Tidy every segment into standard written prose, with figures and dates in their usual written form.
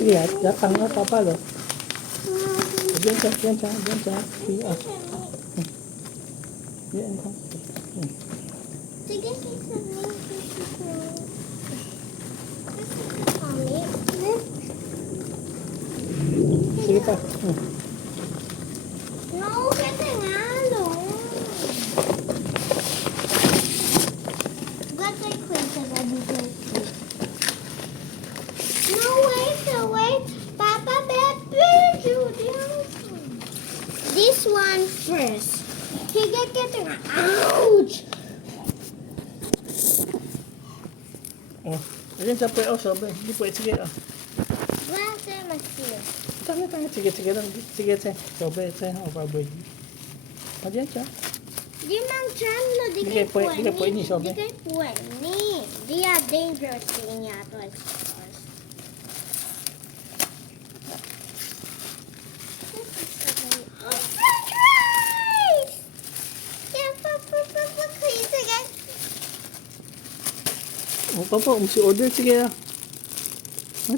Sige, datang na papa lo. Diyan siya. Sige, Diyan ka. Sige, Sige pa. No, kasi nga, no. What's my question? No, wait. Papa, baby, this one first. He getting ouch. Oh, diyan siya po. Sabi. Hindi po. Sige. Where's my fear? Sige lang. Sige. Sabi. Paboy. Diyan siya. Di mang chan lo, di Di kay kay pwede, Sobe. Di kay pwede. They are dangerous thing yato. French fries! Yeah, papa, please again. Oh, papa, order. Sige.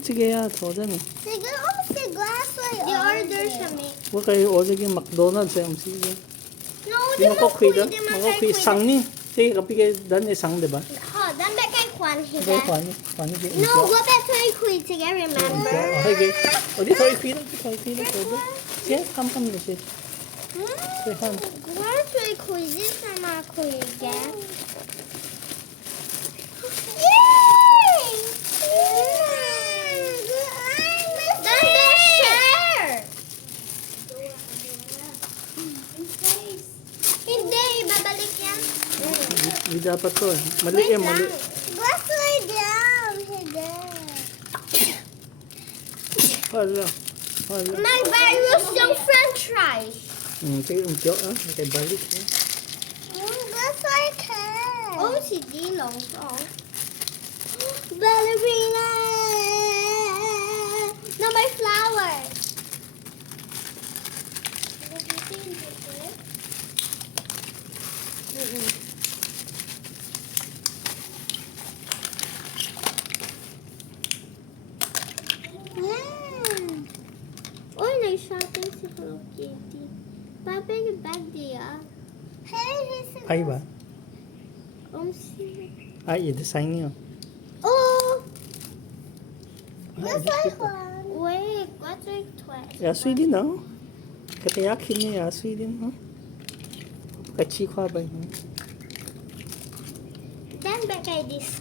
Sige, order mo. Sige, si glass the order siya may. Huwag kayo order yung McDonald's. Sige. No, Di mo ko kuida. Mo ko sang ni. Sige, kapag kayo dan isang, di ba? Oh, dan back kay Kwan Okay, higa. Kwan. No, go back to your queen to get remember. Okay. O, di tayo kuida. Sige, come na siya. Sige, come. Why to your queen sama ko higa? Yay! Dan back share. Hindi, babalik yan. Hindi dapat to. Mali. Let's lay down. Hala. My virus yung french fries. Sige, kay balik. Let's like her. Oh, si Dilong. Oh. Ballerina. No, my flowers. Oy, nag-shopping si Hello Kitty. Papa, yung bag diya. Ay ba? Si... Ay, i-design niyo. Oh! Ay, one. Wait, what's like 12? Yasui din, no? Katayakin niya, yasui din, no? Kachi kwa ba yun? Then back I this